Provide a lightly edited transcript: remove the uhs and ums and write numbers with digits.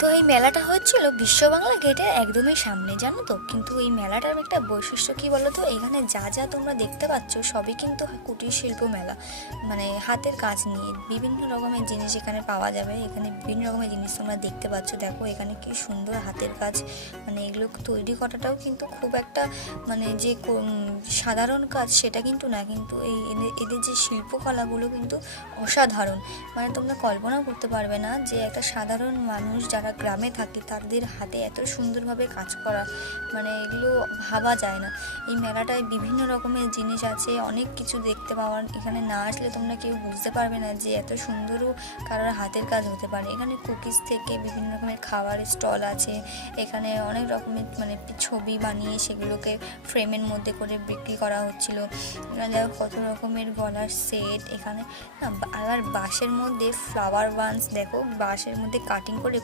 তো এই মেলাটা হচ্ছিল বিশ্ব বাংলা গেটের একদমই সামনে, জানো তো। কিন্তু এই মেলাটার একটা বৈশিষ্ট্য কী বলো তো, এখানে যা যা তোমরা দেখতে পাচ্ছ সবই কিন্তু কুটির শিল্প মেলা, মানে হাতের কাজ নিয়ে বিভিন্ন রকমের জিনিস এখানে পাওয়া যাবে। এখানে বিভিন্ন রকমের জিনিস তোমরা দেখতে পাচ্ছ, দেখো এখানে কি সুন্দর হাতের কাজ। মানে এগুলো তৈরি করাটাও কিন্তু খুব একটা মানে যে সাধারণ কাজ সেটা কিন্তু না, কিন্তু এই এদের যে শিল্পকলাগুলো কিন্তু অসাধারণ। মানে তোমরা কল্পনাও করতে পারবে না যে একটা সাধারণ মানুষ যারা গ্রামে থাকে তাদের হাতে এত সুন্দরভাবে কাজ করা, মানে এগুলো ভাবা যায় না। এই মেলাটায় বিভিন্ন রকমের জিনিস আছে, অনেক কিছু দেখতে পাওয়ার। এখানে না আসলে তোমরা কেউ বুঝতে পারবে না যে এত সুন্দরও কারোর হাতের কাজ হতে পারে। এখানে কুকিজ থেকে বিভিন্ন রকমের খাবারের স্টল আছে। এখানে অনেক রকমের মানে ছবি বানিয়ে সেগুলোকে ফ্রেমের মধ্যে করে বিক্রি করা হচ্ছিল। এখানে দেখো কত রকমের গলার সেট। এখানে না আবার বাঁশের মধ্যে ফ্লাওয়ার ওয়ান্স, দেখো বাঁশের মধ্যে কাটিং করে